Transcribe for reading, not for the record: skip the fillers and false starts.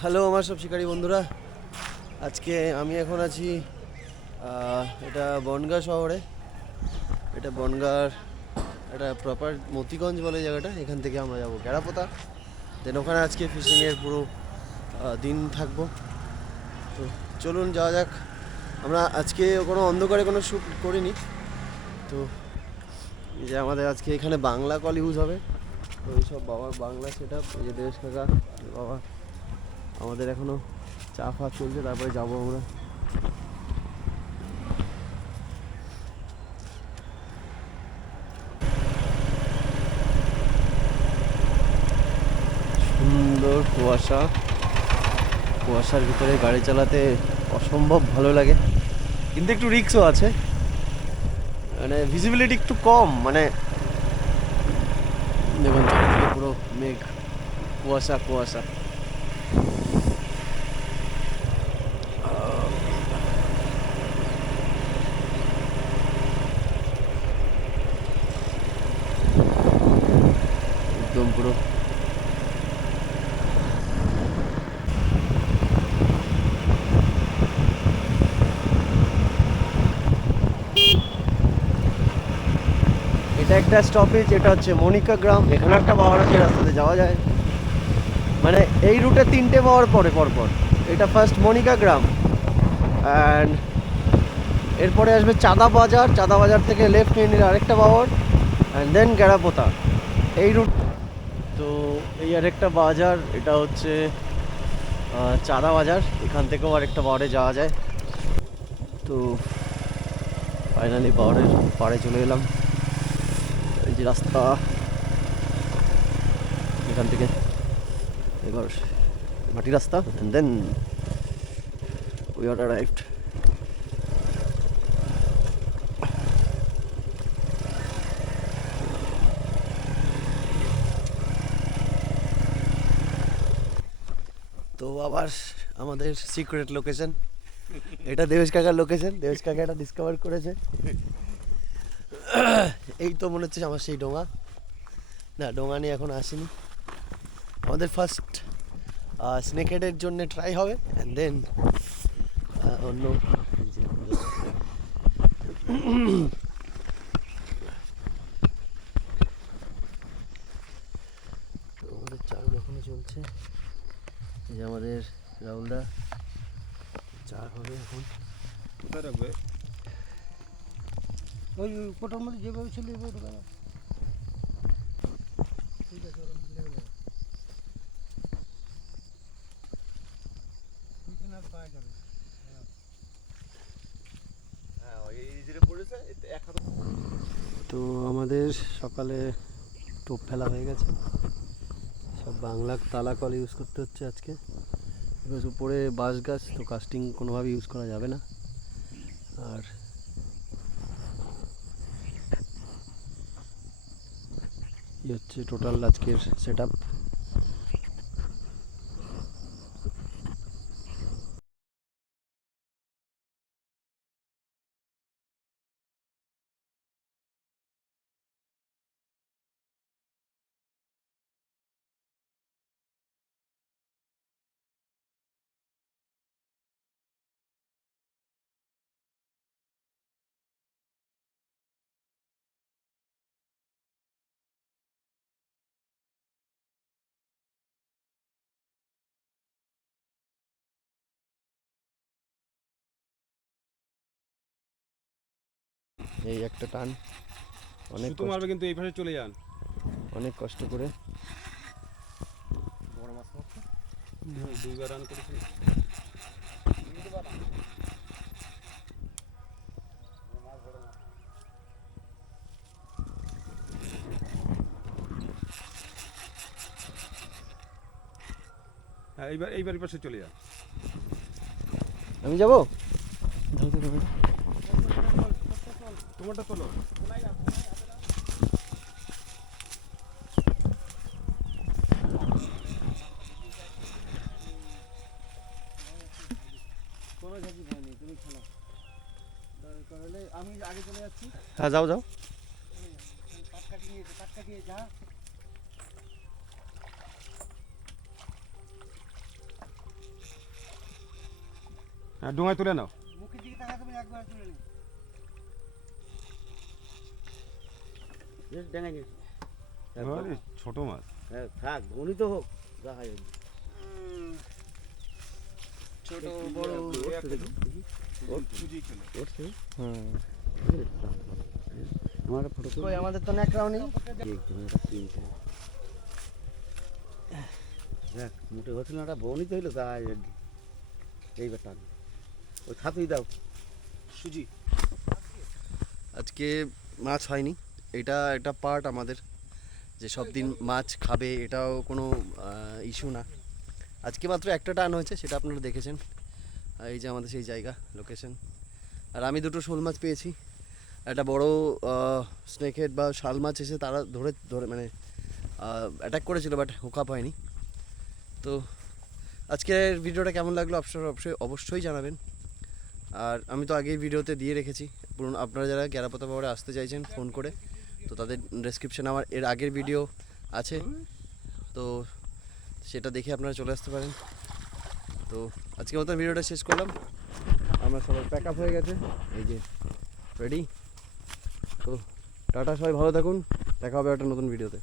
Hello আমার সব শিকারী বন্ধুরা, আজকে আমি এখন আছি এটা বনগাঁ শহরে। এটা বনগাঁর এটা প্রপার মতিগঞ্জ বলে জায়গাটা। এখান থেকে আমরা যাব গ্যারাপোতা, দেন ওখানে আজকে ফিশিংয়ের পুরো দিন থাকবো। তো চলুন যাওয়া যাক। আমরা আজকে কোনো অন্ধকারে কোনো শ্যুট করিনি, তো এই যে আমাদের আজকে এখানে বাংলা কল ইউজ হবে। তো এইসব বাবার বাংলা সেট আপ, এই যে দেশ কাকা বাবা, আমাদের এখনও চা ফা চলছে, তারপরে যাবো আমরা। সুন্দর কুয়াশা, কুয়াশার ভিতরে গাড়ি চালাতে অসম্ভব ভালো লাগে, কিন্তু একটু রিস্কও আছে। মানে ভিজিবিলিটি একটু কম, মানে দেখুন চারিদিকে পুরো মেঘ, কুয়াশা কুয়াশা। একদম পুরো এটা একটা স্টপেজ, এটা হচ্ছে মনিকা গ্রাম। এখানে একটা পাহাড় আছে, রাস্তাতে যাওয়া যায়। মানে এই রুটে 3টে পাহাড় পরে পরপর। এটা ফার্স্ট মনিকা গ্রাম, অ্যান্ড এরপরে আসবে চাঁদা বাজার। চাঁদা বাজার থেকে লেফট নিয়ে নিলে আরেকটা পাহাড়, অ্যান্ড দেন গ্যারাপোতা, এই রুট। তো এই আরেকটা বাজার, এটা হচ্ছে চাঁদা বাজার। এখান থেকেও আরেকটা পাহাড়ে যাওয়া যায়। তো ফাইনালি পাহাড়ের পাড়ে চলে এলাম। এই যে রাস্তা, এখান থেকে এবার মাটি রাস্তা, and then we are arrived. তো আবার আমাদের সিক্রেট লোকেশন, এটা দেবেশ কাকার লোকেশন। দেবেশ কাকা এটা ডিসকভার করেছে। এই তো মনে হচ্ছে আমার সেই ডোঙা। না, ডোঙা নিয়ে এখন আসেনি। আমাদের ফার্স্ট স্নেকহেডের জন্য ট্রাই হবে, অ্যান্ড দেন অন্য। আমাদের চার এখনো চলছে। এই যে আমাদের রাহুলদা, চার হবে এখন। কোথায় রাখবে? ওই কোটার মধ্যে যেভাবে ছিল এইভাবে ঢোকা যাবে। ঠিক আছে, ওরকম লেগে যাবে, ওইখানে আর পাওয়া যাবে। তো আমাদের সকালে টোপ ফেলা হয়ে গেছে। সব বাংলা তালা কল ইউজ করতে হচ্ছে আজকে, বিকজ উপরে বাঁশ গাছ, তো কাস্টিং কোনোভাবে ইউজ করা যাবে না। আর এই হচ্ছে টোটাল আজকের সেট আপ। এই একটা টান, অনেক সুতো কষ্ট, মারবে কিন্তু এই পাশে চলে যান। অনেক কষ্ট করে। বড় মাছ মারছে, দুইবার রান করেছি। হ্যাঁ, এইবার এই পাশে চলে যান। আমি যাবো, তোমারটা তোলো। কোনো ঝাঁকি ভয় নেই, তুমি খেলো। দরকার হলে আমি আগে চলে যাচ্ছি। হ্যাঁ যাও যাও। কাট কাটিয়ে যা। হ্যাঁ ডোঙায় তুলে নাও। মুখের দিকে তাকাতে হবে, একবার তুলে নে। ডেঙ্গাই নিয়ে আরে ছোট মাছ। হ্যাঁ থাক, উনি তো হোক যা হয় হোক। ছোট বড় উঠছে হুম আমার একটা ফটো কই আমাদের তো ন্যাকড়াও নেই। দেখ মোটে হচ্ছিল না, একটা বউনি তো হইলো তাই এইবার টান ওই ছাতুই দাও। সুজি আজকে মাছ হয়নি, এটা একটা পার্ট আমাদের যে সব দিন মাছ খাবে, এটাও কোনো ইস্যু না। আজকে মাত্র একটা টান হয়েছে, সেটা আপনারা দেখেছেন। আর এই যে আমাদের সেই জায়গা লোকেশন। আর আমি দুটো শোল মাছ পেয়েছি, একটা বড় স্নেকহেড বা শাল মাছ এসে তারা ধরে ধরে মানে অ্যাটাক করেছিল, বাট হুকআপ হয়নি। তো আজকের ভিডিওটা কেমন লাগলো আপনারা অবশ্যই জানাবেন। আর আমি তো আগেই ভিডিওতে দিয়ে রেখেছি, পুরো আপনারা যারা গ্যারাপোতা বাওরে আসতে চাইছেন ফোন করে, তো তাদের ডেসক্রিপশানে আমার এর আগের ভিডিও আছে, তো সেটা দেখে আপনারা চলে আসতে পারেন। তো আজকের মতো ভিডিওটা শেষ করলাম, আমরা সবাই প্যাক আপ হয়ে গেছে, এই যে রেডি। তো টাটা, সবাই ভালো থাকুন, দেখা হবে একটা নতুন ভিডিওতে।